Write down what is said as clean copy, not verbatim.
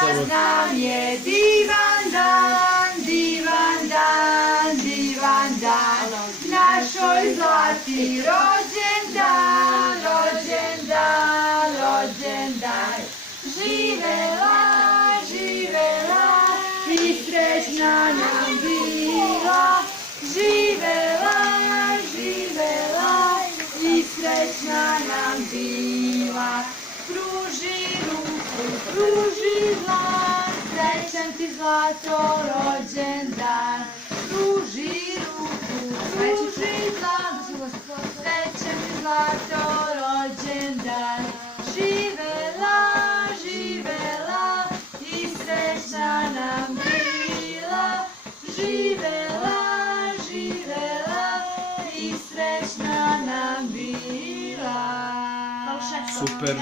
Danas nam je divan dan, divan dan, divan dan. Našoj Zlati rođendan, rođendan, rođendan. Živela, živela i srećna nam bila. Živela, živela i srećna nam bila. Pruži ruku, pruži dlan, srećan ti Zlato rođendan. Pruži ruku, pruži dlan, srećan ti Zlato rođendan. Živela, živela i srećna nam bila. Živela, živela i srećna nam bila. Super.